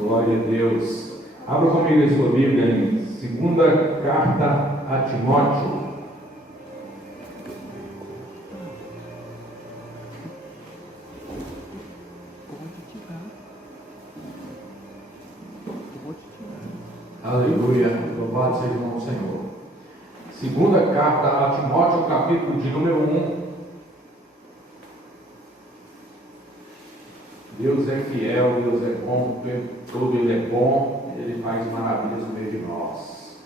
Glória a Deus. Abra comigo a sua Bíblia em segunda carta a Timóteo. Aleluia. Louvado seja o nome do Senhor. Segunda carta a Timóteo, capítulo de número 1. Deus é fiel, Deus é bom, todo Ele é bom, Ele faz maravilhas no meio de nós.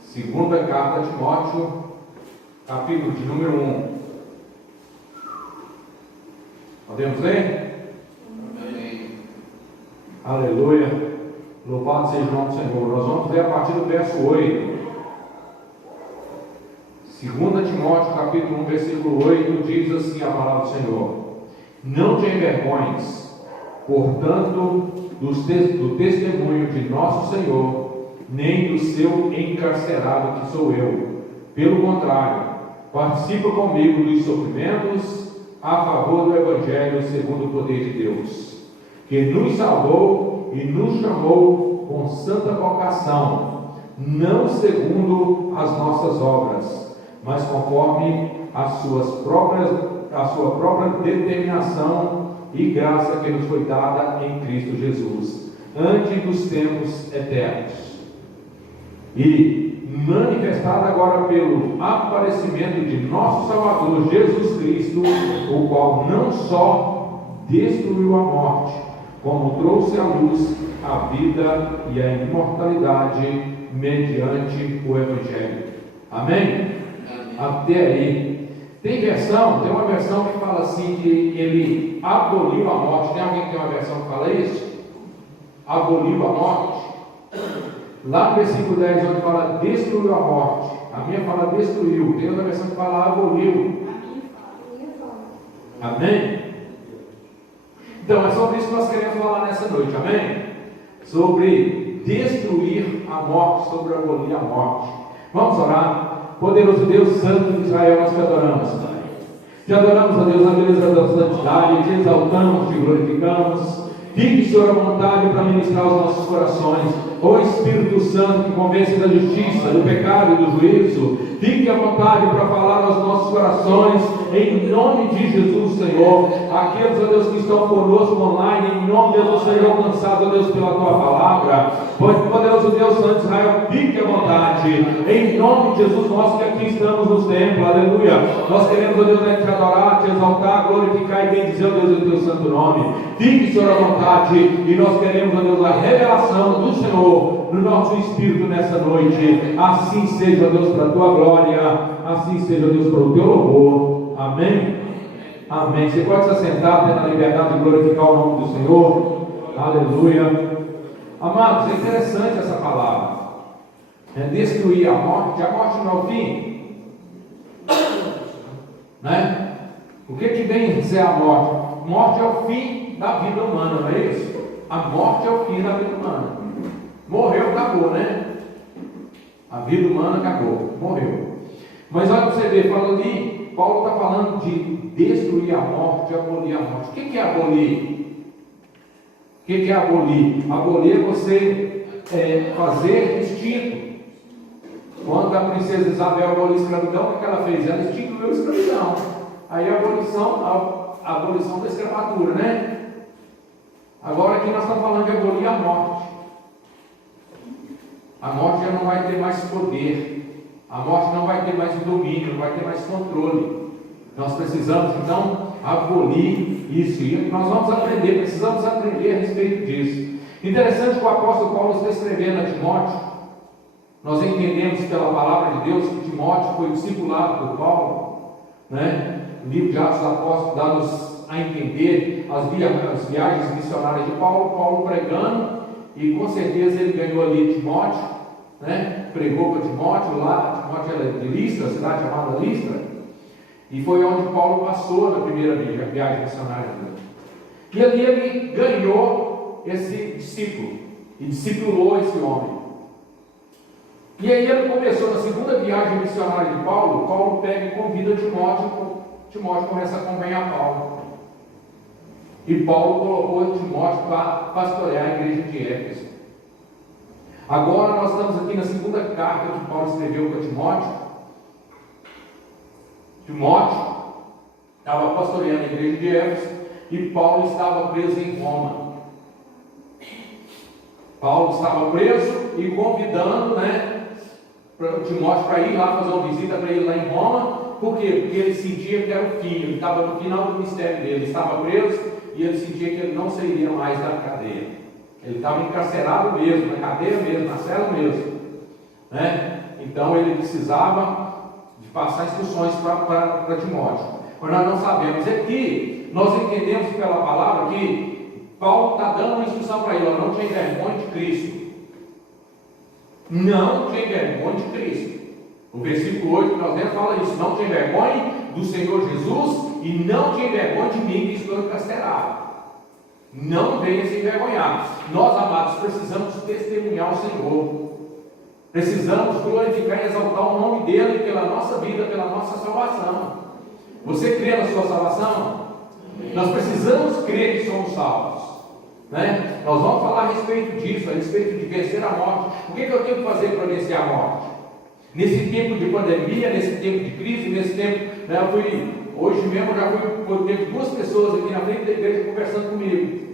Segunda carta a Timóteo, capítulo de número 1. Podemos ler? Amém. Aleluia. Louvado seja o nome do Senhor. Nós vamos ler a partir do verso 8. 2 Timóteo capítulo 1, versículo 8, diz assim a palavra do Senhor: Não te envergonhes, portanto, do testemunho de nosso Senhor, nem do seu encarcerado que sou eu. Pelo contrário, participa comigo dos sofrimentos a favor do Evangelho segundo o poder de Deus, que nos salvou e nos chamou com santa vocação, não segundo as nossas obras, mas conforme a sua própria determinação e graça que nos foi dada em Cristo Jesus, antes dos tempos eternos, e manifestada agora pelo aparecimento de nosso Salvador Jesus Cristo, o qual não só destruiu a morte, como trouxe à luz a vida e a imortalidade mediante o Evangelho. Amém? Até aí. Tem uma versão que fala assim, que ele aboliu a morte. Tem alguém que tem uma versão que fala isso? Aboliu a morte. Lá no versículo 10, onde fala destruiu a morte, a minha fala destruiu. Tem outra versão que fala aboliu. Amém? Então é sobre isso que nós queremos falar nessa noite. Amém? Sobre destruir a morte, sobre abolir a morte. Vamos orar. Poderoso Deus, Santo de Israel, nós te adoramos, Pai. Te adoramos, a Deus, na beleza da santidade, te exaltamos, te glorificamos. Fique, Senhor, à vontade para ministrar os nossos corações. Ó Espírito Santo, que convence da justiça, do pecado e do juízo, fique à vontade para falar aos nossos corações, em nome de Jesus, Senhor. Aqueles, ó Deus, que estão conosco online, em nome de Jesus, sejam alcançados, ó Deus, pela Tua palavra. Poderoso Deus, Santo de Israel, fique à vontade, em nome de Jesus, nós que aqui estamos nos templos, aleluia. Nós queremos, ó Deus, te adorar, te exaltar, glorificar e bendizer, ó Deus, o Teu santo nome. Fique, Senhor, à vontade, e nós queremos, ó Deus, a revelação do Senhor no nosso espírito nessa noite. Assim seja, Deus, para a tua glória, assim seja, Deus, para o teu louvor. Amém? Amém. Você pode se assentar, tendo a liberdade de glorificar o nome do Senhor. Aleluia. Amados, é interessante essa palavra. Destruir a morte. A morte não é o fim, né? O que vem ser a morte? Morte é o fim da vida humana, não é isso? A morte é o fim da vida humana. Morreu, acabou, né? A vida humana acabou, morreu. Mas olha para você ver, falando ali, Paulo está falando de destruir a morte, de abolir a morte. O que é abolir? O que é abolir? Abolir é você fazer extinto. Quando a princesa Isabel aboliu a escravidão, o que ela fez? Ela extinguiu a escravidão. Aí a abolição da escravatura, né? Agora aqui nós estamos falando de abolir a morte. A morte já não vai ter mais poder, a morte não vai ter mais domínio, não vai ter mais controle. Nós precisamos então abolir isso, e nós vamos aprender, precisamos aprender a respeito disso. Interessante que o apóstolo Paulo está escrevendo a Timóteo. Nós entendemos pela palavra de Deus que Timóteo foi discipulado por Paulo, né? O livro de Atos dos Apóstolos dá-nos a entender as viagens missionárias de Paulo pregando, e com certeza ele ganhou ali Timóteo, né? Pregou para Timóteo lá. Timóteo era de Listra, a cidade chamada Listra, e foi onde Paulo passou na primeira viagem missionária dele. E ali ele ganhou esse discípulo e discipulou esse homem. E aí ele começou na segunda viagem missionária de Paulo. Paulo pega e convida Timóteo começa a acompanhar Paulo. E Paulo colocou Timóteo para pastorear a igreja de Éfeso. Agora nós estamos aqui na segunda carta que Paulo escreveu para Timóteo. Timóteo estava pastoreando a igreja de Éfeso e Paulo estava preso em Roma. Paulo estava preso e convidando, Timóteo para ir lá fazer uma visita para ele lá em Roma. Por quê? Porque ele sentia que era o fim, ele estava no final do ministério dele, ele estava preso e ele sentia que ele não sairia mais da cadeia. Ele estava encarcerado mesmo, na cadeia mesmo, na cela mesmo. Então ele precisava de passar instruções para Timóteo. Mas nós não sabemos. Aqui nós entendemos pela palavra que Paulo está dando uma instrução para ele: não tenha vergonha de Cristo. Não tenha vergonha de Cristo. O versículo 8 que nós lemos fala isso: não tenha vergonha do Senhor Jesus e não tenha vergonha de mim que estou encarcerado. Não venha se envergonhar. Nós, amados, precisamos testemunhar o Senhor. Precisamos glorificar e exaltar o nome dEle pela nossa vida, pela nossa salvação. Você crê na sua salvação? Nós precisamos crer que somos salvos. Nós vamos falar a respeito disso, a respeito de vencer a morte. O que eu tenho que fazer para vencer a morte? Nesse tempo de pandemia, nesse tempo de crise, nesse tempo, hoje mesmo já teve 2 pessoas aqui na frente da igreja conversando comigo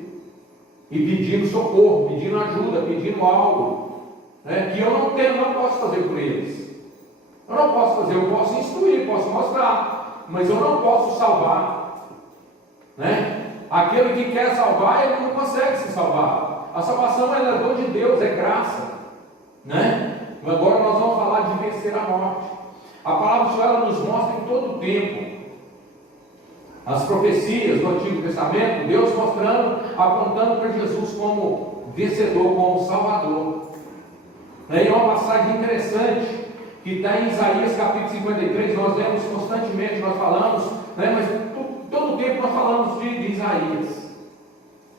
e pedindo socorro, pedindo ajuda, pedindo algo, que eu não posso fazer por eles. Eu não posso fazer, eu posso instruir, posso mostrar, mas eu não posso salvar. Aquele que quer salvar, ele não consegue se salvar. A salvação é dom de Deus, é graça. Agora nós vamos falar de vencer a morte. A palavra do Senhor ela nos mostra em todo o tempo as profecias do Antigo Testamento, Deus mostrando, apontando para Jesus como vencedor, como Salvador. É uma passagem interessante que está em Isaías capítulo 53, nós lemos constantemente, nós falamos, mas todo o tempo nós falamos de Isaías.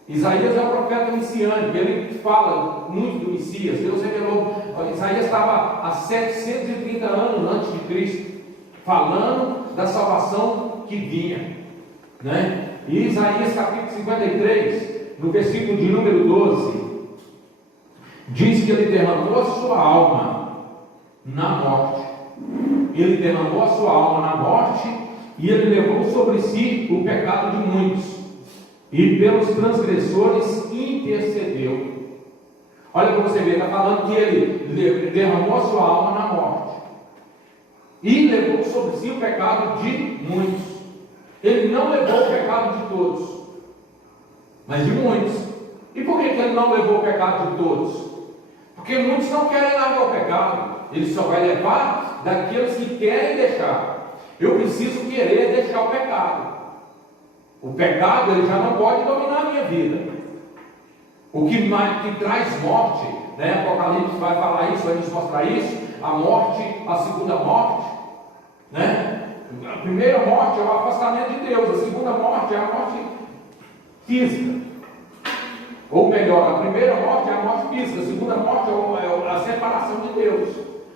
Isaías é um profeta messiânico, ele fala muito do Messias. Deus revelou, Isaías estava há 730 anos antes de Cristo, falando da salvação que vinha. E Isaías capítulo 53, no versículo de número 12, diz que ele derramou a sua alma na morte. Ele derramou a sua alma na morte e ele levou sobre si o pecado de muitos. E pelos transgressores intercedeu. Olha para você ver, está falando que ele derramou a sua alma na morte e levou sobre si o pecado de muitos. Ele não levou o pecado de todos, mas de muitos. E por que ele não levou o pecado de todos? Porque muitos não querem largar o pecado. Ele só vai levar daqueles que querem deixar. Eu preciso querer deixar o pecado. O pecado ele já não pode dominar a minha vida. O que traz morte, Apocalipse vai falar isso, vai nos mostrar isso. A morte, a segunda morte, A primeira morte é o afastamento de Deus, a segunda morte é a morte física. Ou melhor, a primeira morte é a morte física, a segunda morte é a separação de Deus.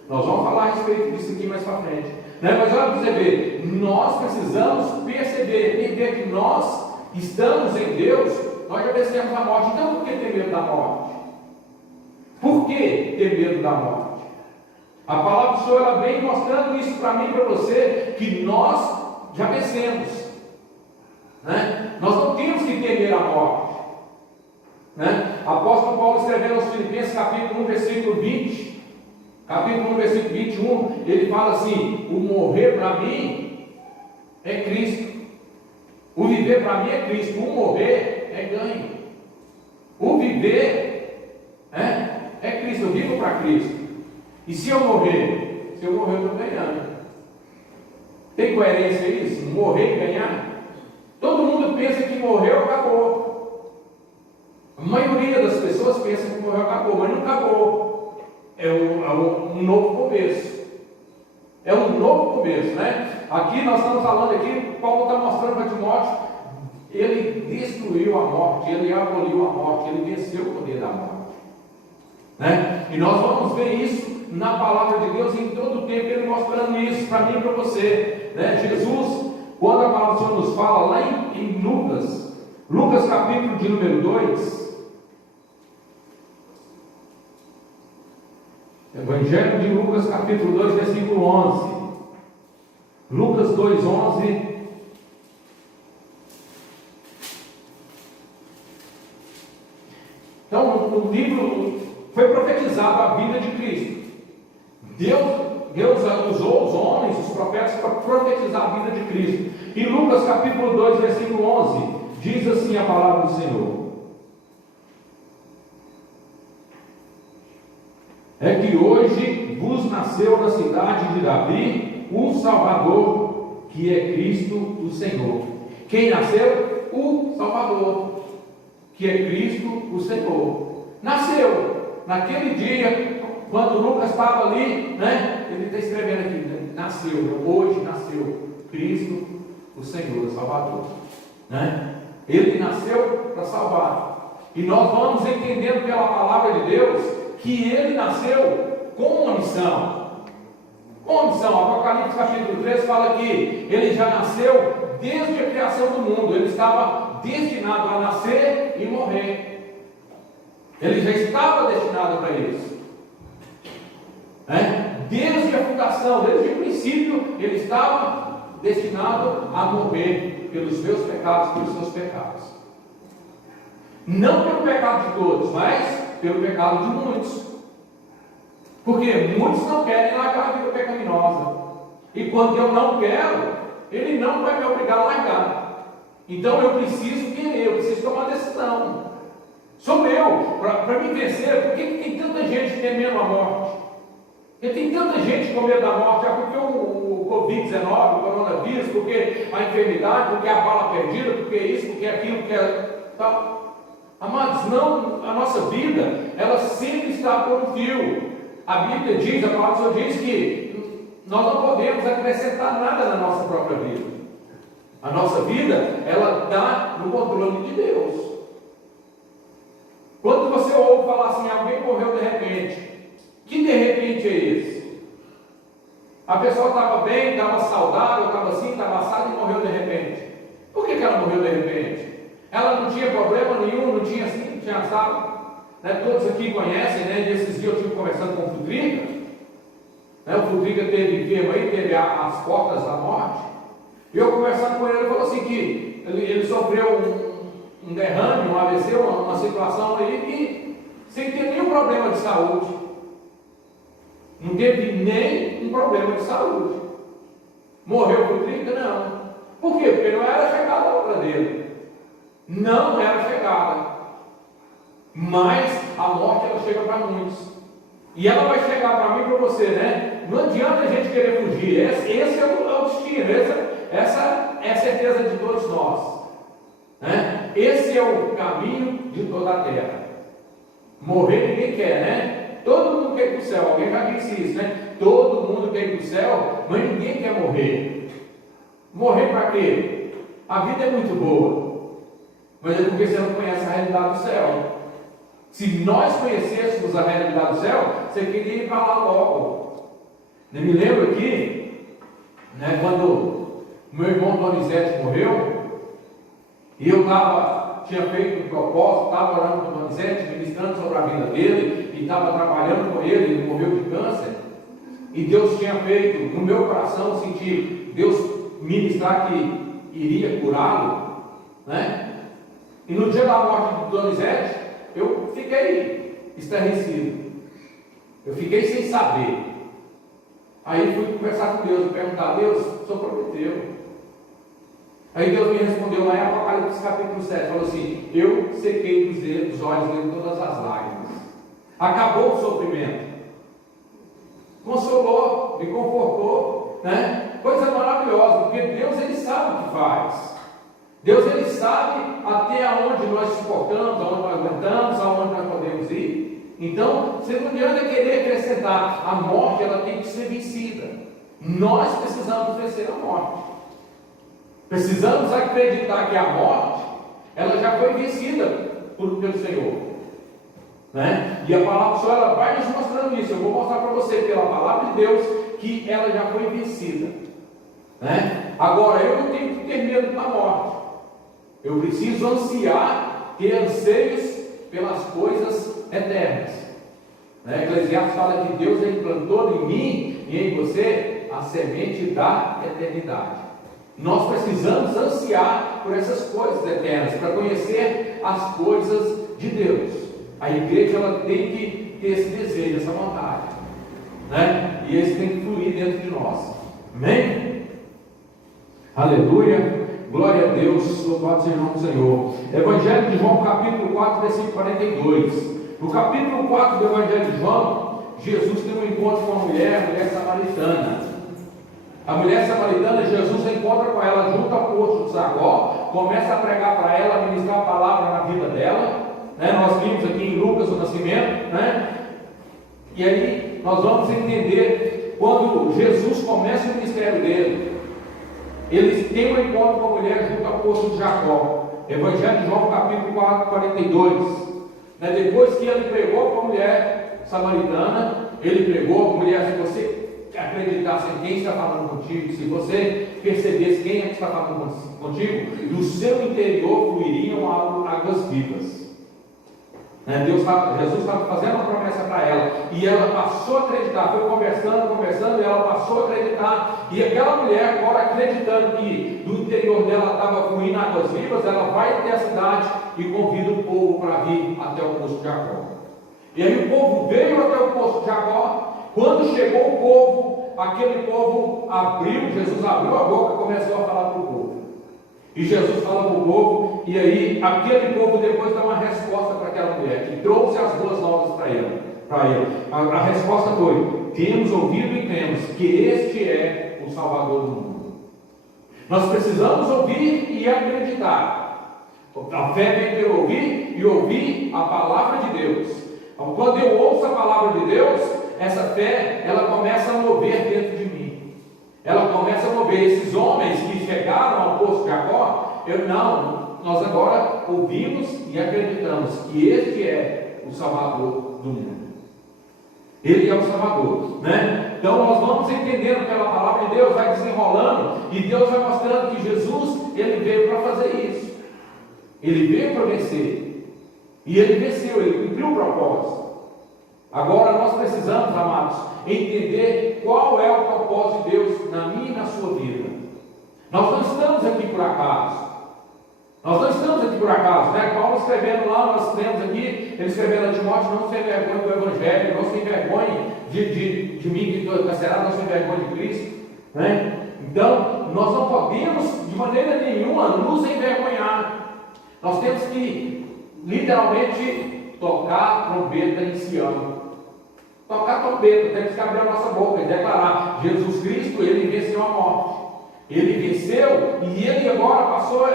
Nós vamos falar a respeito disso aqui mais para frente. Mas olha para você ver, nós precisamos perceber, entender que nós estamos em Deus, nós já vencemos a morte. Então por que ter medo da morte? Por que ter medo da morte? A palavra do Senhor ela vem mostrando isso para mim e para você, que nós já vencemos. Nós não temos que temer a morte. Apóstolo Paulo escrevendo aos Filipenses capítulo 1, versículo 20. Capítulo 1, versículo 21, ele fala assim: o morrer para mim é Cristo. O viver para mim é Cristo. O morrer é ganho. O viver é Cristo. Eu vivo para Cristo. E se eu morrer? Se eu morrer, eu estou ganhando. Tem coerência isso? Morrer e ganhar? Todo mundo pensa que morreu, acabou. A maioria das pessoas pensa que morreu, acabou, mas não acabou. É um novo começo. É um novo começo, Aqui nós estamos falando aqui, Paulo está mostrando para Timóteo, ele destruiu a morte, ele aboliu a morte, ele venceu o poder da morte. E nós vamos ver isso na palavra de Deus em todo o tempo, ele mostrando isso para mim e para você. Jesus quando a palavra do Senhor nos fala lá em Lucas capítulo de número 2, Evangelho de Lucas capítulo 2, versículo 11. Lucas 2, 11. Então, no livro foi profetizado a vida de Cristo. Deus usou os homens, os profetas, para profetizar a vida de Cristo. E Lucas capítulo 2, versículo 11, diz assim a palavra do Senhor: é que hoje vos nasceu na cidade de Davi um Salvador, que é Cristo o Senhor. Quem nasceu? O Salvador, que é Cristo o Senhor. Nasceu naquele dia, quando Lucas estava ali, né? Ele está escrevendo aqui, né? Nasceu, hoje nasceu Cristo o Senhor, o Salvador, né? Ele nasceu para salvar. E nós vamos entendendo pela palavra de Deus que ele nasceu com uma missão. Com uma missão. Apocalipse capítulo 3 fala que ele já nasceu desde a criação do mundo. Ele estava destinado a nascer e morrer. Ele já estava destinado para isso. Desde a fundação, desde o princípio, ele estava destinado a morrer pelos meus pecados, pelos seus pecados. Não pelo pecado de todos, mas pelo pecado de muitos. Porque muitos não querem largar a vida pecaminosa. E quando eu não quero, ele não vai me obrigar a largar. Então eu preciso querer, eu preciso tomar decisão. Sou eu, para me vencer. Por que tem tanta gente temendo a morte? Porque tem tanta gente com medo da morte. Porque o Covid-19, o coronavírus, porque a enfermidade, porque a bala perdida, porque isso, porque aquilo, porque tal. Amados, não, a nossa vida, ela sempre está por um fio. A Bíblia diz, a palavra do Senhor diz que nós não podemos acrescentar nada na nossa própria vida. A nossa vida, ela está no controle de Deus. Quando você ouve falar assim, alguém morreu de repente, que de repente é esse? A pessoa estava bem, estava saudável, estava assim, estava assada e morreu de repente. Por que ela morreu de repente? Ela não tinha problema nenhum, não tinha assim, não tinha assado. Todos aqui conhecem, né? Nesses dias eu estive conversando com o Futriga. O Futriga teve enfermo aí, teve as portas da morte. E eu conversando com ele, ele falou assim que ele sofreu um derrame, um AVC, uma situação aí, e sem ter nenhum problema de saúde. Não teve nem um problema de saúde. Morreu o Futriga? Não. Por quê? Porque não era chegada a hora dele. Não era chegada. Mas a morte, ela chega para muitos. E ela vai chegar para mim e para você, né? Não adianta a gente querer fugir. Esse é o destino. Essa é a certeza de todos nós, né? Esse é o caminho de toda a terra. Morrer ninguém quer, né? Todo mundo quer ir para o céu. Alguém já disse isso, né? Todo mundo quer ir para o céu, mas ninguém quer morrer. Morrer para quê? A vida é muito boa, mas é porque você não conhece a realidade do céu. Se nós conhecêssemos a realidade do céu, você queria ir para lá logo. Eu me lembro aqui, né, quando meu irmão Donizete morreu, e eu tinha feito um propósito, estava orando com o Donizete, ministrando sobre a vida dele, e estava trabalhando com ele morreu de câncer, e Deus tinha feito, no meu coração, eu senti Deus ministrar que iria curá-lo, né? E no dia da morte do Donizete, eu fiquei estarrecido. Eu fiquei sem saber. Aí fui conversar com Deus e perguntar: Deus, o Senhor prometeu. Aí Deus me respondeu lá em Apocalipse capítulo 7. Falou assim: eu sequei dos olhos dele todas as lágrimas. Acabou o sofrimento. Consolou, me confortou, né? Coisa maravilhosa, porque Deus, Ele sabe o que faz. Deus, Ele sabe até onde nós suportamos, aonde nós aguentamos, aonde nós podemos ir. Então, você não adianta querer acrescentar. A morte, ela tem que ser vencida. Nós precisamos vencer a morte. Precisamos acreditar que a morte, ela já foi vencida pelo Senhor, né? E a palavra do Senhor, ela vai nos mostrando isso. Eu vou mostrar para você, pela palavra de Deus, que ela já foi vencida, né? Agora, eu não tenho que ter medo da morte. Eu preciso ansiar, ter anseios pelas coisas eternas. Eclesiastes fala que Deus implantou em mim e em você a semente da eternidade. Nós precisamos ansiar por essas coisas eternas, para conhecer as coisas de Deus. A igreja ela tem que ter esse desejo, essa vontade, e isso tem que fluir dentro de nós. Amém? Aleluia, glória a Deus, louvado seja o nome do Senhor. Evangelho de João, capítulo 4, versículo 42. No capítulo 4 do Evangelho de João, Jesus tem um encontro com uma mulher samaritana. A mulher samaritana, Jesus encontra com ela junto ao poço de Jacó, começa a pregar para ela, ministrar a palavra na vida dela. Nós vimos aqui em Lucas o nascimento, e aí nós vamos entender quando Jesus começa o ministério dele. Eles têm um encontro com a mulher junto ao poço de Jacó. Evangelho de João, capítulo 4, 42. Depois que ele pregou para a mulher samaritana, ele pregou: mulher, se você acreditasse em quem está falando contigo, se você percebesse quem é que está falando contigo, do seu interior fluiriam águas vivas. Jesus estava fazendo uma promessa para ela, e ela passou a acreditar, foi conversando, e ela passou a acreditar, e aquela mulher, agora acreditando que do interior dela estava fluindo águas vivas, ela vai até a cidade e convida o povo para vir até o poço de Jacó. E aí o povo veio até o poço de Jacó. Quando chegou o povo, aquele povo abriu, Jesus abriu a boca e começou a falar para o povo. E Jesus fala para o povo, e aí aquele povo depois dá uma resposta para aquela mulher, que trouxe as boas novas para ele. A resposta foi: temos ouvido e cremos que este é o Salvador do mundo. Nós precisamos ouvir e acreditar. A fé vem pelo ouvir e ouvir a palavra de Deus. Então, quando eu ouço a palavra de Deus, essa fé, ela começa a mover dentro de mim. Ela começa a mover esses homens que chegaram ao poço de Jacó. Nós agora ouvimos e acreditamos que este é o Salvador do mundo. Ele é o Salvador, Então nós vamos entendendo pela palavra de Deus, vai desenrolando, e Deus vai mostrando que Jesus, ele veio para fazer isso. Ele veio para vencer. E ele venceu, ele cumpriu o propósito. Agora nós precisamos, amados, entender qual é o propósito de Deus na minha e na sua vida. Nós não estamos aqui por acaso. Paulo escrevendo lá, nós lemos aqui, ele escrevendo a Timóteo: não se envergonhe do Evangelho, não se envergonhe de mim que estou encarcerado, não se envergonhe de Cristo. Então, nós não podemos de maneira nenhuma nos envergonhar. Nós temos que literalmente tocar a trombeta em Sião. Tocar a trombeta, temos que abrir a nossa boca e declarar: Jesus Cristo, ele venceu a morte. Ele venceu e ele agora passou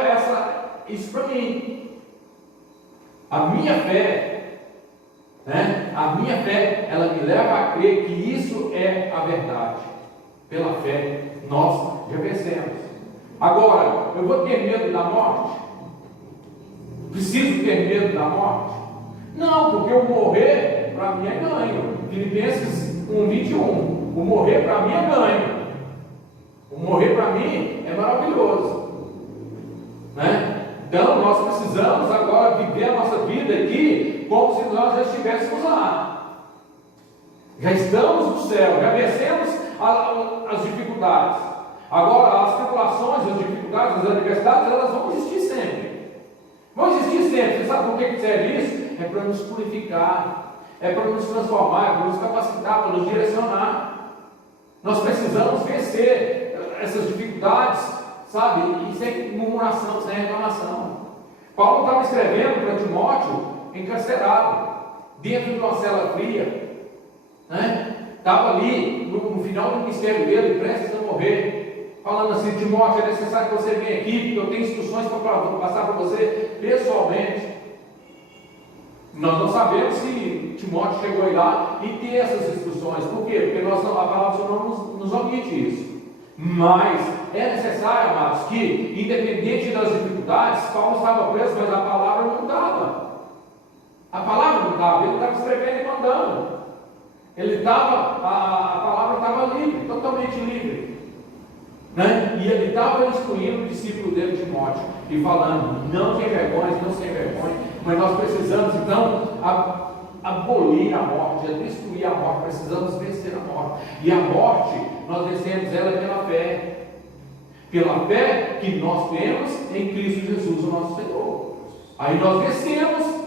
isso para mim. A minha fé, ela me leva a crer que isso é a verdade. Pela fé, nós já vencemos. Agora, eu vou ter medo da morte? Preciso ter medo da morte? Não, porque o morrer para mim é ganho. Filipenses 1:21. O morrer para mim é ganho. O morrer para mim é maravilhoso. Então nós precisamos agora viver a nossa vida aqui como se nós já estivéssemos lá. Já estamos no céu, já vencemos as dificuldades. Agora as tribulações, as dificuldades, as adversidades, elas vão existir sempre. Você sabe por que serve isso? É para nos purificar, é para nos transformar, é para nos capacitar, para nos direcionar. Nós precisamos vencer essas dificuldades, e sem murmuração, sem reclamação. Paulo estava escrevendo para Timóteo encarcerado, dentro de uma cela fria, estava ali no final do ministério dele, prestes a morrer, falando assim: Timóteo, é necessário que você venha aqui, porque eu tenho instruções para passar para você pessoalmente. Nós não sabemos se Timóteo chegou aí lá e ter essas instruções. Por quê? Porque a palavra do Senhor não nos omite isso. Mas é necessário, amados, que, independente das dificuldades, Paulo estava preso, mas a palavra não estava. Ele estava escrevendo e mandando. A palavra estava livre, totalmente livre. né? E ele estava instruindo o discípulo dele, Timóteo, e falando: não se envergonhe, não se envergonhe, mas nós precisamos então abolir a morte, destruir a morte, precisamos vencer a morte. E a morte, nós vencemos ela pela fé que nós temos em Cristo Jesus, o nosso Senhor. Aí nós vencemos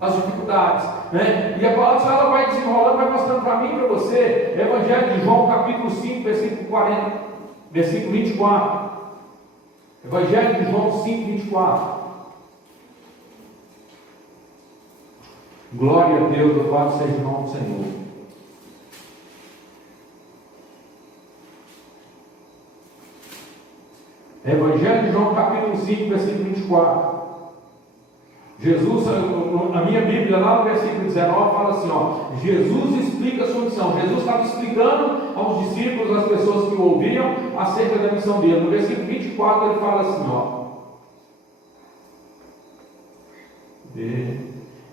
as dificuldades, né? E a palavra do Senhor ela vai desenrolando, vai mostrando para mim e para você. Evangelho de João, capítulo 5, versículo 24. Evangelho de João 5, 24. Glória a Deus, louvado seja o nome do Senhor. Evangelho de João, capítulo 5, versículo 24. Jesus, a minha Bíblia, lá no versículo 19, fala assim: ó, Jesus explica a sua missão. Jesus estava explicando aos discípulos, às pessoas que o ouviam, acerca da missão dele. No versículo 24, ele fala assim: ó,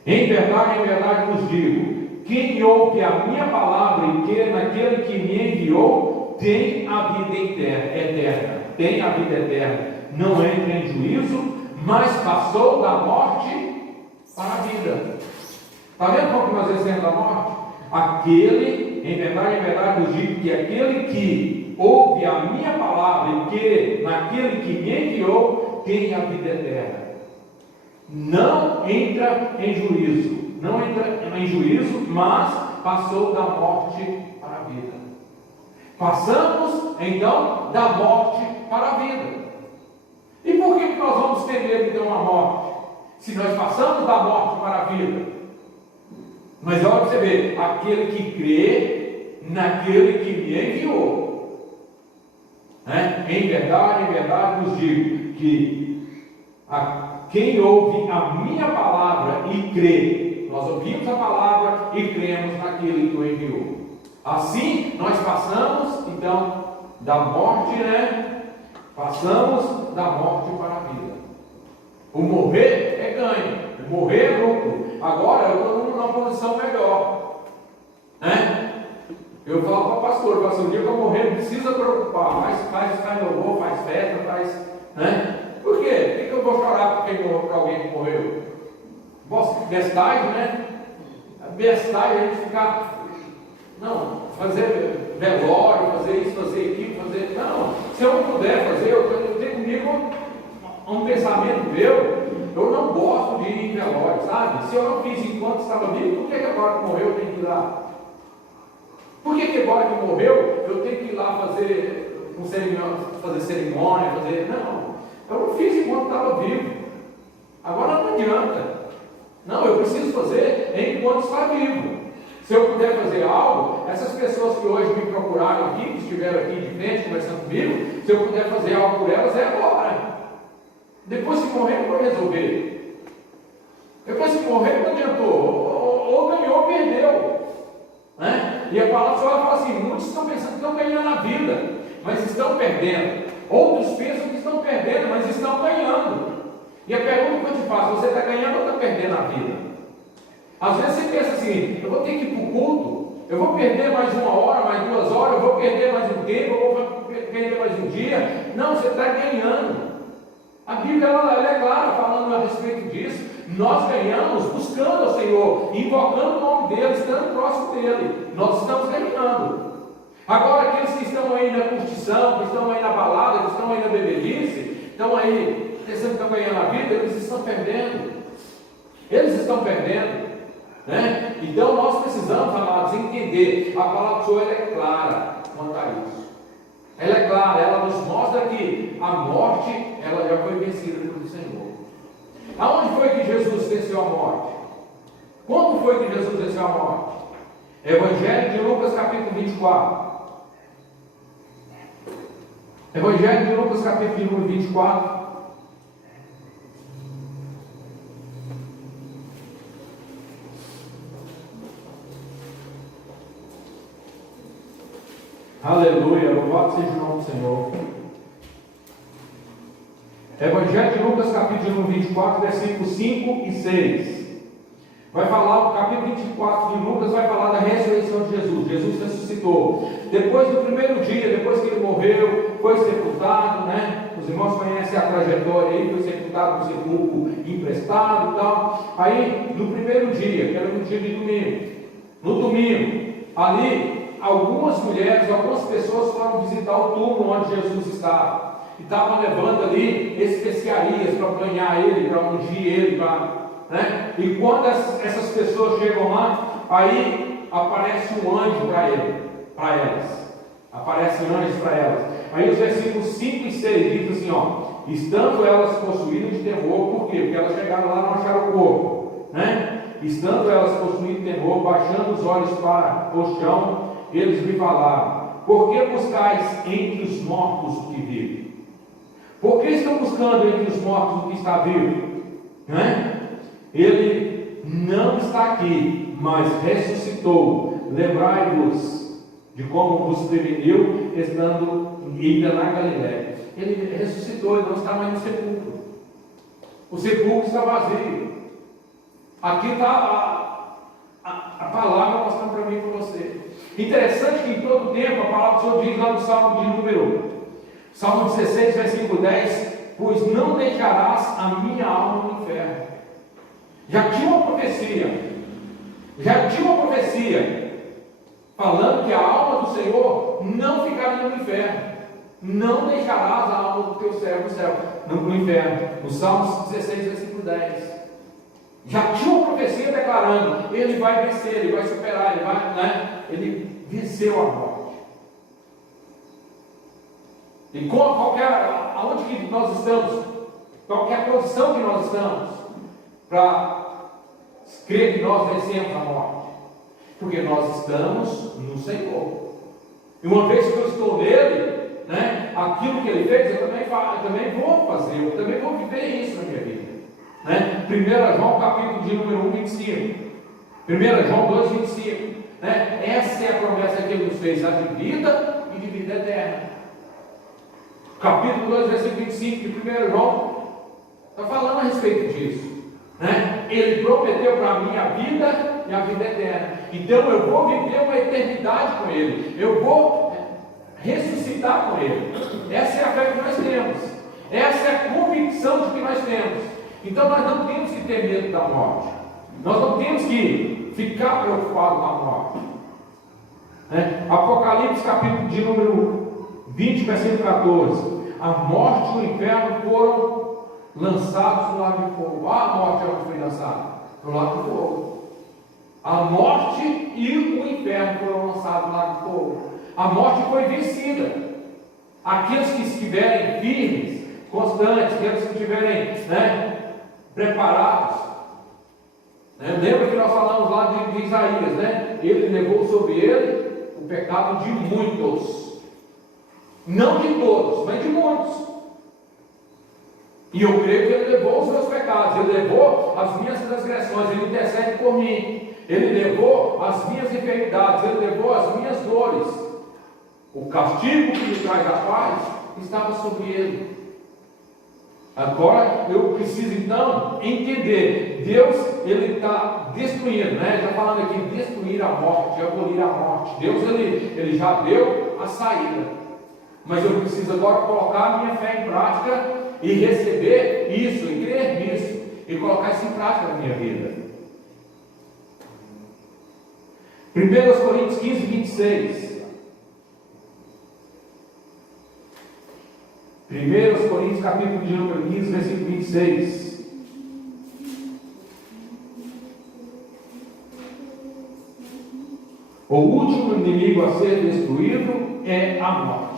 em verdade vos digo, quem ouve a minha palavra e crê naquele que me enviou, tem a vida eterna. Tem a vida eterna. Não entra em juízo, mas passou da morte para a vida. Está vendo como nós vencemos a morte? Em verdade vos digo que aquele que ouve a minha palavra e crê naquele que me enviou, tem a vida eterna. Não entra em juízo, mas passou da morte para a vida. Passamos então da morte para a vida. E por que nós vamos temer então a morte? Se nós passamos da morte para a vida. Mas olha para você ver, aquele que crê naquele que me enviou. Em verdade vos digo que quem ouve a minha palavra e crê, nós ouvimos a palavra e cremos naquele que o enviou. Assim, nós passamos, então, da morte, Passamos da morte para a vida. O morrer é ganho, o morrer é lucro. Agora eu estou numa posição melhor. Eu falo para o pastor, o dia que eu morrer não precisa preocupar, faz louvor, faz festa, Por quê? Por que eu vou chorar por alguém que morreu? Bestagem, Bestagem a gente ficar. Não, fazer velório, fazer isso, fazer aquilo, fazer. Não, se eu não puder fazer, eu tenho comigo um pensamento meu, eu não gosto de ir em velório, sabe? Se eu não fiz enquanto estava vivo, por que agora que morreu eu tenho que ir lá? Por que agora que morreu eu tenho que ir lá fazer cerimônia, Não, eu não fiz enquanto estava vivo. Agora não adianta. Não, eu preciso fazer enquanto está vivo. Se eu puder fazer algo, essas pessoas que hoje me procuraram aqui, que estiveram aqui de frente conversando comigo, se eu puder fazer algo por elas, é agora. Depois que morrer, eu vou resolver. Depois que morrer, não adiantou. Ou ganhou ou perdeu. E a palavra só fala assim: muitos estão pensando que estão ganhando a vida, mas estão perdendo. Outros pensam que estão perdendo, mas estão ganhando. E a pergunta que eu te faço: você está ganhando ou está perdendo a vida? Às vezes você pensa assim: eu vou ter que ir para o culto, eu vou perder mais 1 hora, mais 2 horas, eu vou perder mais um tempo, eu vou perder mais um dia. Não, você está ganhando. A Bíblia ela é clara falando a respeito disso. Nós ganhamos buscando ao Senhor, invocando o nome dele, estando próximo dele. Nós estamos ganhando. Agora, aqueles que estão aí na curtição, que estão aí na balada, que estão aí na bebedice, estão aí pensando que estão ganhando a vida, eles estão perdendo. Eles estão perdendo. Então nós precisamos, amados, entender. A palavra do Senhor ela é clara quanto a isso. Ela é clara, ela nos mostra que a morte ela já foi vencida pelo Senhor. Aonde foi que Jesus venceu a morte? Quando foi que Jesus venceu a morte? Evangelho de Lucas capítulo 24. Evangelho de Lucas capítulo 24. Aleluia, louvado seja o nome do Senhor. Evangelho de Lucas, capítulo 24, versículos 5 e 6. Vai falar, o capítulo 24 de Lucas vai falar da ressurreição de Jesus. Jesus ressuscitou. Depois do primeiro dia, depois que ele morreu, foi sepultado, né? Os irmãos conhecem a trajetória aí, foi sepultado no sepulcro emprestado e tal. Aí, no primeiro dia, que era no dia de domingo, no domingo, ali, algumas mulheres, algumas pessoas foram visitar o túmulo onde Jesus estava. E estavam levando ali especiarias para banhar ele, para ungir ele, né? E quando essas pessoas chegam lá, aí aparece um anjo para elas. Aparecem anjos para elas. Aí os versículos 5 e 6 diz assim, ó: estando elas possuídas de temor, por quê? Porque elas chegaram lá e não acharam o corpo, né? Estando elas possuídas de temor, baixando os olhos para o chão, eles lhe falaram: por que buscais entre os mortos o que vive? Por que estão buscando entre os mortos o que está vivo? Né? Ele não está aqui, mas ressuscitou. Lembrai-vos de como vos preveniu, estando ainda na Galiléia. Ele ressuscitou, ele não está mais no sepulcro. O sepulcro está vazio. Aqui está a palavra mostrando para mim e para você. Interessante que em todo tempo a palavra do Senhor diz lá no Salmo de número Salmo 16, versículo 10: pois não deixarás a minha alma no inferno. Já tinha uma profecia falando que a alma do Senhor não ficaria no inferno. Não deixarás a alma do teu servo no céu, no inferno. No Salmo 16, versículo 10. Já tinha uma profecia declarando: ele vai vencer, ele vai superar, ele vai, né? Ele venceu a morte. E aonde que nós estamos, qualquer posição que nós estamos, para crer que nós vencemos a morte, porque nós estamos no Senhor. E uma vez que eu estou nele, né, aquilo que ele fez, eu também vou fazer, eu também vou viver isso na minha vida. Né? 1 João capítulo de número 1, 25. 1 João 2, 25. Né? Essa é a promessa que ele nos fez, a de vida e de vida eterna. Capítulo 2, versículo 25 de 1 João está falando a respeito disso. Né? Ele prometeu para mim a vida e a vida eterna. Então eu vou viver uma eternidade com ele. Eu vou ressuscitar com ele. Essa é a fé que nós temos. Essa é a convicção de que nós temos. Então nós não temos que ter medo da morte. Nós não temos que ficar preocupados com a morte. Né? Apocalipse capítulo de número 20, versículo 14. A morte e o inferno foram lançados no lago de fogo. A morte onde foi lançada? No lago de fogo. A morte e o inferno foram lançados no lago de fogo. A morte foi vencida. Aqueles que estiverem firmes, constantes, aqueles que estiverem, né, preparados. Né? Lembra que nós falamos lá de Isaías, né? Ele levou sobre ele o pecado de muitos. Não de todos, mas de muitos. E eu creio que ele levou os meus pecados, ele levou as minhas transgressões, ele intercede por mim. Ele levou as minhas enfermidades, ele levou as minhas dores. O castigo que me traz a paz estava sobre ele. Agora eu preciso então entender. Deus, ele está destruindo, né? Ele está falando aqui, destruir a morte, abolir a morte. Deus, ele já deu a saída. Mas eu preciso agora colocar a minha fé em prática e receber isso, e crer nisso, e colocar isso em prática na minha vida. 1 Coríntios 15, 26. 1 Coríntios capítulo de número 15, versículo 26. O último inimigo a ser destruído é a morte.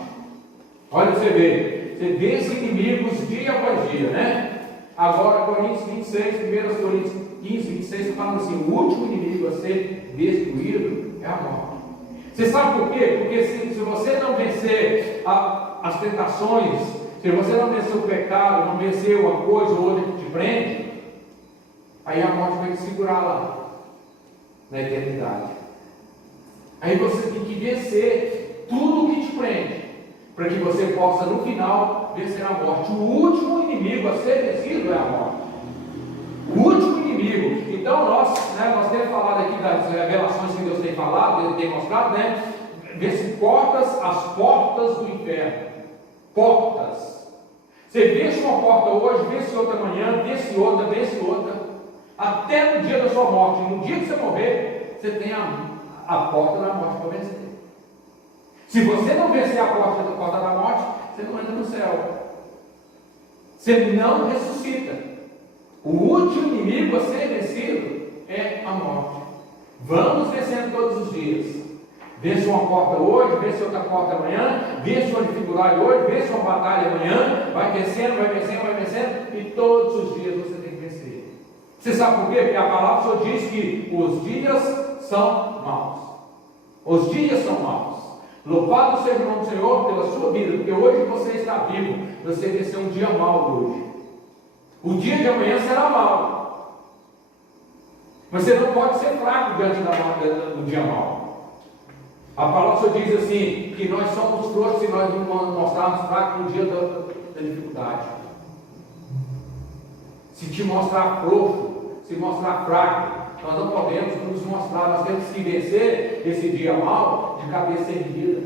Olha, você vê esse inimigos dia após dia, né? Agora, Coríntios 26, 1 Coríntios 15, 26, falando assim: o último inimigo a ser destruído é a morte. Você sabe por quê? Porque se você não vencer as tentações, se você não vencer o pecado, não vencer uma coisa ou outra que te prende, aí a morte vai te segurar lá, na eternidade. Aí você tem que vencer tudo o que te prende, para que você possa no final vencer a morte. O último inimigo a ser vencido é a morte. O último inimigo. Então nós né, nós temos falado aqui das revelações que Deus tem falado, Ele tem mostrado, né? Vê-se as portas do inferno. Portas. Você vê-se uma porta hoje, vê-se outra amanhã, vê-se outra, até no dia da sua morte. No dia que você morrer, você tem a porta da morte para vencer. Se você não vencer a porta da morte, você não entra no céu. Você não ressuscita. O último inimigo a ser vencido é a morte. Vamos vencendo todos os dias. Vence uma porta hoje, vence outra porta amanhã, vence uma dificuldade hoje, vence uma batalha amanhã, vai vencendo, e todos os dias você tem que vencer. Você sabe por quê? Porque a palavra do Senhor diz que os dias são maus. Os dias são maus. Louvado seja o nome do Senhor pela sua vida, porque hoje você está vivo, você venceu um dia mau hoje. O dia de amanhã será mau. Você não pode ser fraco diante do dia mau. A palavra só diz assim, que nós somos frouxos se nós não mostrarmos fracos no dia da dificuldade. Se te mostrar frouxo, se mostrar fraco, nós não podemos nos mostrar, nós temos que vencer esse dia mau de cabeça erguida.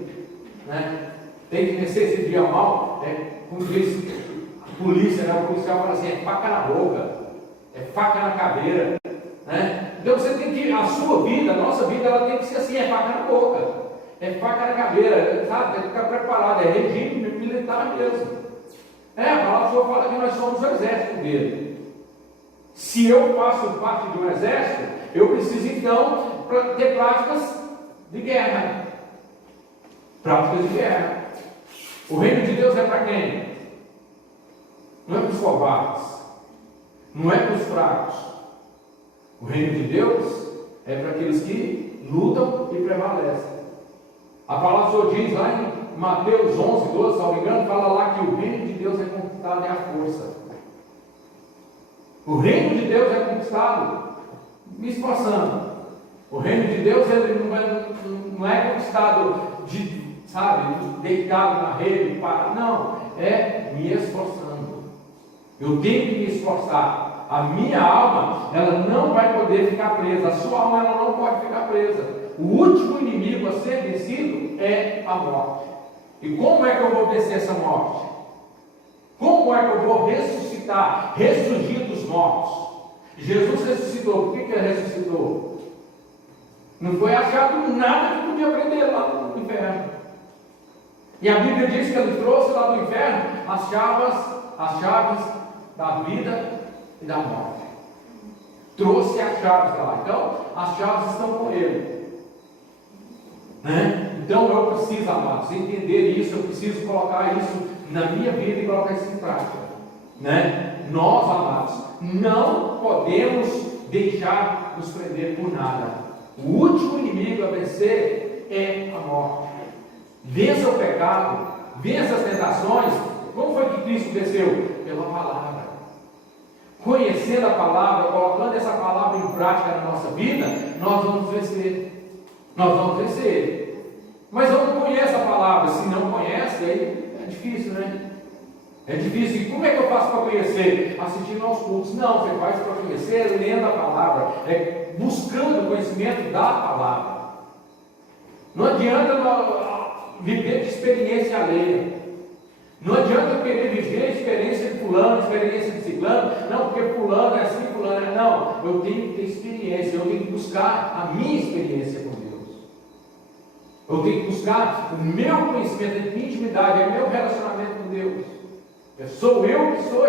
Né? Tem que vencer esse dia mau, como diz a polícia, né? O policial fala assim, é faca na boca, é faca na caveira. Né? Então você tem que, a sua vida, a nossa vida, ela tem que ser assim, é faca na boca, é faca na caveira, sabe? Tem que ficar preparado, é regime militar mesmo. A palavra do Senhor fala que nós somos o exército dele. Se eu faço parte de um exército, eu preciso então ter práticas de guerra. Práticas de guerra. O reino de Deus é para quem? Não é para os covardes, não é para os fracos. O reino de Deus é para aqueles que lutam e prevalecem. A palavra do Senhor diz lá em Mateus 11, 12, se não me engano, fala lá que o reino de Deus é conquistado à força. O reino de Deus é conquistado me esforçando. O reino de Deus ele não é conquistado deitado na rede, não, é me esforçando. Eu tenho que me esforçar. A minha alma, ela não vai poder ficar presa. A sua alma, ela não pode ficar presa. O último inimigo a ser vencido é a morte. E como é que eu vou vencer essa morte? Como é que eu vou ressuscitar, ressurgir dos mortos? Jesus ressuscitou. Por que ele ressuscitou? Não foi achado nada que podia prender lá no inferno. E a Bíblia diz que ele trouxe lá do inferno as chaves da vida e da morte. Trouxe as chaves lá. Então, as chaves estão com ele. Né? Então, eu preciso, amados, entender isso. Eu preciso colocar isso na minha vida e colocar isso em prática. Né? Nós, amados, não podemos deixar nos prender por nada. O último inimigo a vencer é a morte. Vença o pecado, vença as tentações. Como foi que Cristo venceu? Pela palavra. Conhecendo a palavra, colocando essa palavra em prática na nossa vida, nós vamos vencer. Nós vamos vencer. Mas eu não conheço a palavra. Se não conhece, aí é difícil, né? É difícil. E como é que eu faço para conhecer? Assistindo aos cultos. Não, você faz para conhecer lendo a palavra, buscando o conhecimento da palavra. Não adianta viver de experiência alheia. Não adianta eu querer viver a experiência de fulano, experiência de ciclano. Não, porque fulano é assim, fulano é... Não, eu tenho que ter experiência. Eu tenho que buscar a minha experiência com Deus. Eu tenho que buscar o meu conhecimento, a minha intimidade, o meu relacionamento com Deus. Sou eu que sou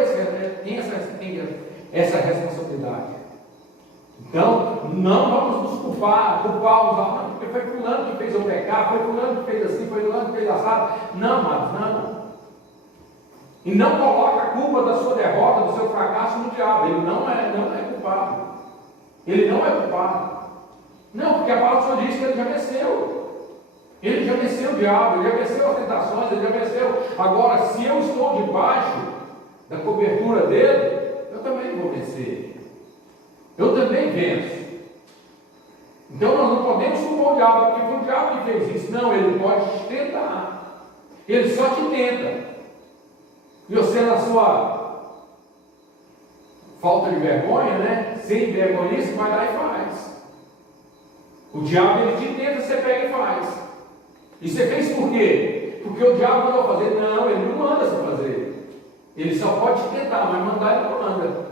tenho essa responsabilidade. Então, não vamos nos culpar os porque foi fulano que fez eu pecar, foi fulano que fez assim, foi fulano que fez assado. Não, mas não. E não coloque a culpa da sua derrota, do seu fracasso no diabo. Ele não é culpado. Ele não é culpado. Não, porque a palavra só diz que ele já venceu. Ele já venceu o diabo, ele já venceu as tentações, ele já venceu. Agora, se eu estou debaixo da cobertura dele, eu também vou vencer. Eu também venço. Então nós não podemos culpar o diabo, porque foi o diabo que fez isso. Não, ele pode te tentar. Ele só te tenta. E você na sua falta de vergonha, né? Sem vergonhice, vai lá e faz. O diabo, ele te tenta, você pega e faz. E você fez por quê? Porque o diabo mandou fazer? Não, ele não manda você fazer. Ele só pode te tentar, mas mandar ele não manda.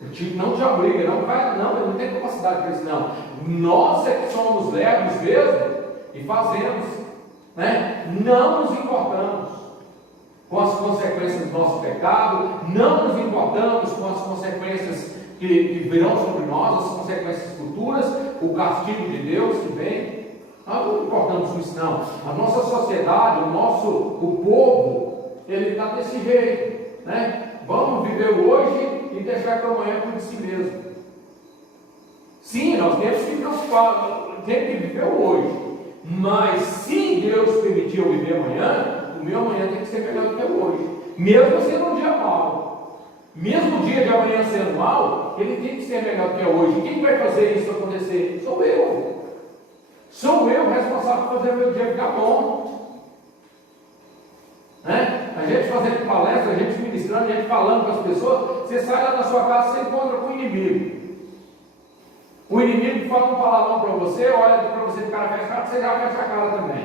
Ele não te obriga, não vai, não, ele não tem capacidade para isso, não. Nós é que somos leves mesmo e fazemos, né? Não nos importamos com as consequências do nosso pecado, não nos importamos com as consequências que virão sobre nós, as consequências futuras, o castigo de Deus que vem. Nós não nos importamos com isso, não. A nossa sociedade, o povo, ele está desse jeito, né? Vamos viver hoje e deixar para amanhã por si mesmo. Sim, nós temos que preocupar, temos que viver hoje. Mas se Deus permitir eu viver amanhã, o meu amanhã tem que ser melhor do que hoje. Mesmo sendo um dia mau. Mesmo o dia de amanhã sendo mau, ele tem que ser melhor do que hoje. E quem vai fazer isso acontecer? Sou eu. Sou eu responsável por fazer o meu dia ficar bom. Né? A gente fazendo palestra, a gente ministrando, a gente falando com as pessoas, você sai lá da sua casa, você encontra com o inimigo. O inimigo fala um palavrão para você, olha para você de cara fechada, você já fecha a cara também.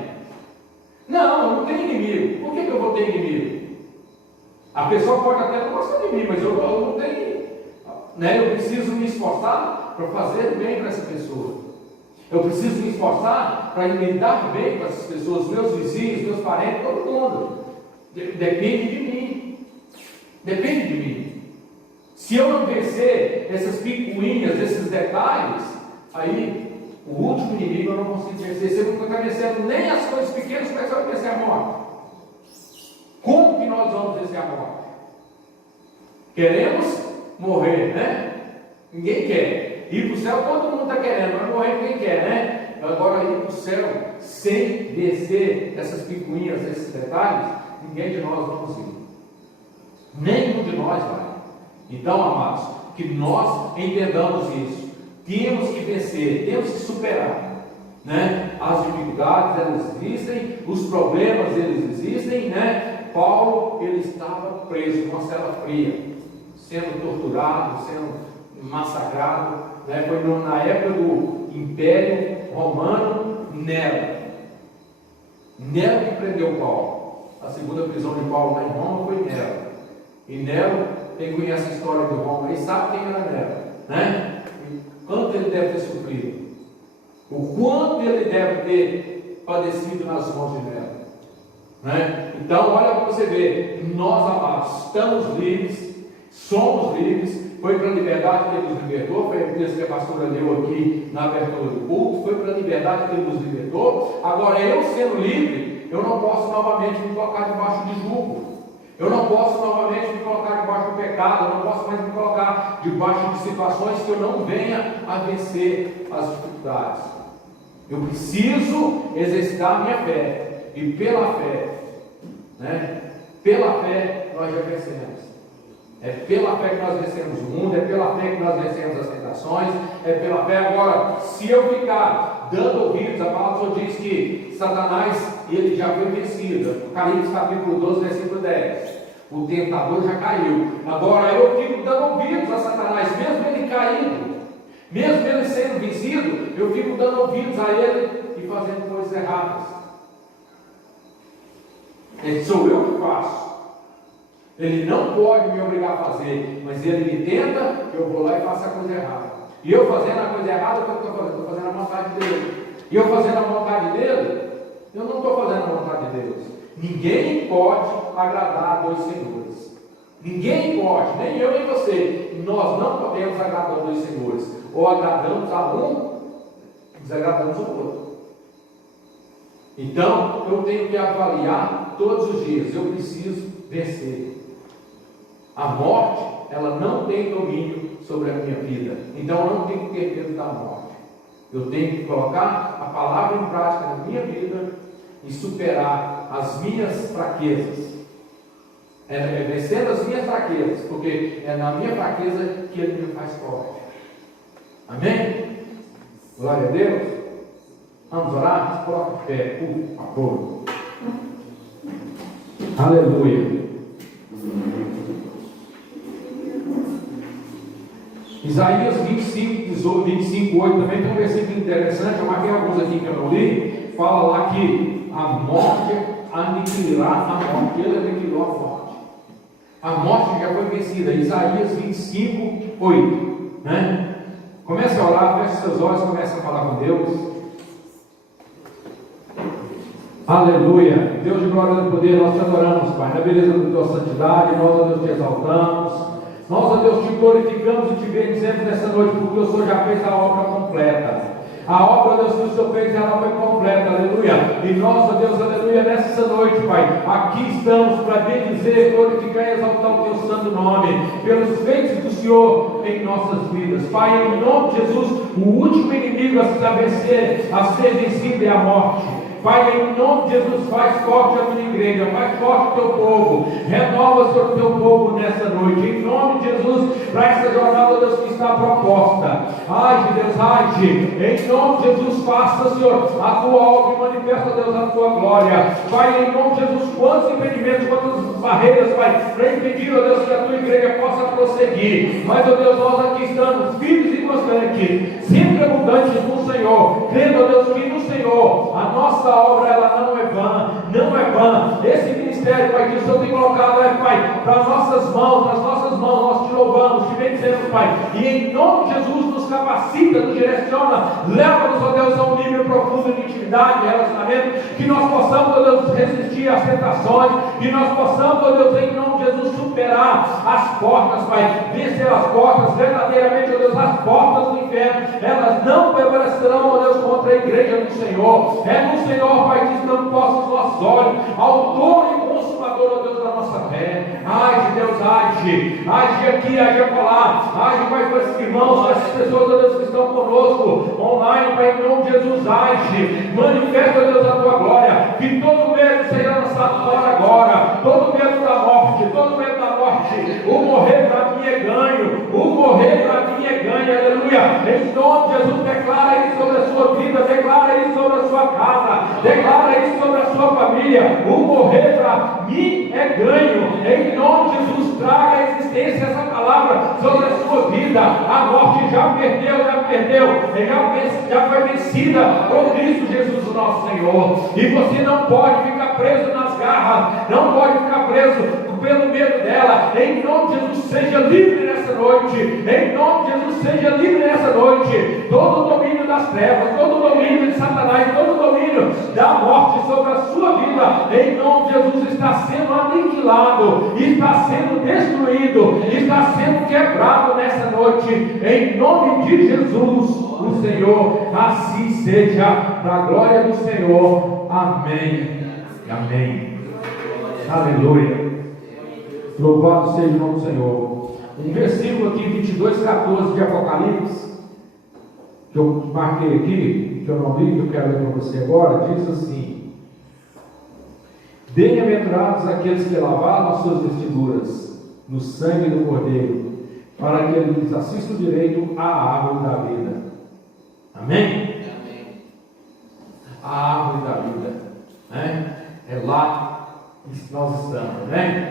Não, eu não tenho inimigo. Por que eu vou ter inimigo? A pessoa pode até não gostar de mim, mas eu não tenho. Né? Eu preciso me esforçar para fazer bem para essa pessoa. Eu preciso me esforçar para me dar bem para essas pessoas, meus vizinhos, meus parentes, todo mundo. Depende de mim. Depende de mim. Se eu não vencer essas picuinhas, esses detalhes, aí o último inimigo eu não consigo vencer. Se eu não está vencendo nem as coisas pequenas, como é que você vai vencer a morte? Como que nós vamos vencer a morte? Queremos morrer, né? Ninguém quer. Ir para o céu todo mundo está querendo, mas morrer ninguém quer, né? Agora ir para o céu sem vencer essas picuinhas, esses detalhes, ninguém de nós vamos ir. Nenhum de nós vai. Então, amados, que nós entendamos isso. Temos que vencer, temos que superar, né? As dificuldades, elas existem, os problemas, eles existem, né? Paulo, ele estava preso numa cela fria, sendo torturado, sendo massacrado, né? Foi na época do Império Romano. Nero que prendeu Paulo. A segunda prisão de Paulo lá em Roma foi Nero. E Nero, quem conhece a história de Roma aí sabe quem era Nero, né? E quanto ele deve ter sofrido, o quanto ele deve ter padecido nas mãos de Nero, né? Então olha para você ver, nós amados estamos livres, somos livres. Foi para a liberdade que ele nos libertou, foi o texto que a pastora leu aqui na abertura do culto, foi para a liberdade que ele nos libertou. Agora eu sendo livre, eu não posso novamente me colocar debaixo de jugo. Eu não posso novamente me colocar debaixo do pecado, eu não posso mais me colocar debaixo de situações que eu não venha a vencer as dificuldades. Eu preciso exercitar a minha fé, e pela fé, né? Pela fé nós já vencemos. É pela fé que nós vencemos o mundo, é pela fé que nós vencemos as tentações, é pela fé. Agora, se eu ficar dando ouvidos, a palavra só diz que Satanás, ele já foi vencido. Apocalipse capítulo 12, versículo 10. O tentador já caiu. Agora eu fico dando ouvidos a Satanás, mesmo ele caído, mesmo ele sendo vencido, eu fico dando ouvidos a ele e fazendo coisas erradas. Sou eu que faço. Ele não pode me obrigar a fazer, mas ele me tenta, eu vou lá e faço a coisa errada. E eu fazendo a coisa errada, o que eu estou fazendo? Estou fazendo a vontade dele. E eu fazendo a vontade dele, eu não estou fazendo a vontade de Deus. Ninguém pode agradar a dois senhores. Ninguém pode, nem eu nem você. Nós não podemos agradar a dois senhores. Ou agradamos a um, desagradamos ao outro. Então, eu tenho que avaliar todos os dias. Eu preciso vencer. A morte, ela não tem domínio sobre a minha vida. Então, eu não tenho que ter medo da morte. Eu tenho que colocar a palavra em prática na minha vida e superar as minhas fraquezas. Vencendo as minhas fraquezas, porque é na minha fraqueza que Ele me faz forte. Amém? Glória a Deus. Vamos orar? Coloque de pé, por favor. Aleluia. Isaías 25, 8 também tem um versículo interessante, eu marquei alguns aqui que eu não li, fala lá que a morte aniquilará a morte, ele aniquilou a morte. A morte já foi vencida, Isaías 25, 8, né? Comece a orar, feche seus olhos, comece a falar com Deus. Aleluia, Deus de glória e poder, nós te adoramos, Pai, na beleza da tua santidade, nós, ó Deus, te exaltamos, nós, ó Deus, te glorificamos e te bendizemos nessa noite, porque o Senhor já fez a obra completa. A obra, Deus, que o Senhor fez, ela foi completa, aleluia. E nós, ó Deus, aleluia, nessa noite, Pai, aqui estamos para bendizer, glorificar e exaltar o teu santo nome, pelos feitos do Senhor em nossas vidas. Pai, em nome de Jesus, o último inimigo a ser vencido é a morte. Pai, em nome de Jesus, faz forte a tua igreja, faz forte o teu povo, renova sobre o teu povo nessa noite, em nome de Jesus, para essa jornada, Deus, que está proposta. Age, Deus, age, em nome de Jesus, faça, Senhor, a tua obra e manifesta, Deus, a tua glória. Pai, em nome de Jesus, quantos impedimentos, quantas barreiras, Pai, para impedir, ó Deus, que a tua igreja possa prosseguir. Mas, ó Deus, nós aqui estamos, firmes e constantes, sempre abundantes no Senhor, crendo, ó Deus, que no Senhor, a nossa obra, ela não é vã, não é vã. Esse ministério, Pai, que o Senhor tem colocado, Pai, para as nossas mãos, nas nossas mãos, nós te louvamos, te bendizemos, Pai, e em nome de Jesus, nos capacita, nos direciona, leva-nos, ó Deus, a um nível profundo de intimidade, de relacionamento, que nós possamos, ó Deus, resistir às tentações, que nós possamos, ó Deus, em nome de Jesus, superar as portas, Pai, vencer as portas, verdadeiramente, ó Deus, as portas do inferno, elas não prevalecerão, ó Deus, contra a igreja do Senhor. É no Senhor, Pai, que estamos postos os nossos olhos, autor e consumador, ó Deus, da nossa fé. Age, Deus, age aqui, age acolá, age, Pai, para esses irmãos, para essas pessoas, ó Deus, que estão conosco, online, Pai, em nome de Jesus, age, manifesta, ó Deus, a tua glória, que todo medo seja lançado fora agora, todo medo da morte, o morrer para mim é ganho, o morrer para mim é ganho, aleluia. Em nome de Jesus, declara isso sobre a sua vida, declara isso sobre a sua casa, declara isso sobre a sua família. O morrer para mim é ganho. Em nome de Jesus, traga à existência essa palavra sobre a sua vida. A morte já foi vencida por Cristo Jesus, o nosso Senhor. E você não pode ficar preso nas garras, não pode ficar preso pelo medo dela. Em nome de Jesus, seja livre nessa noite. Em nome de Jesus, seja livre nessa noite. Todo o domínio das trevas, todo o domínio de Satanás, todo o domínio da morte sobre a sua vida, em nome de Jesus, está sendo aniquilado, está sendo destruído, está sendo quebrado nessa noite. Em nome de Jesus, o Senhor, assim seja, para a glória do Senhor. Amém. Amém. Aleluia. Louvado seja o nome do Senhor. Um versículo aqui, 22:14 de Apocalipse, que eu marquei aqui, que eu não li, que eu quero ler para você agora, diz assim: bem-aventurados aqueles que lavaram as suas vestiduras no sangue do Cordeiro, para que ele lhes assista o direito à árvore da vida. Amém? Amém. A árvore da vida, né? É lá que nós estamos, né?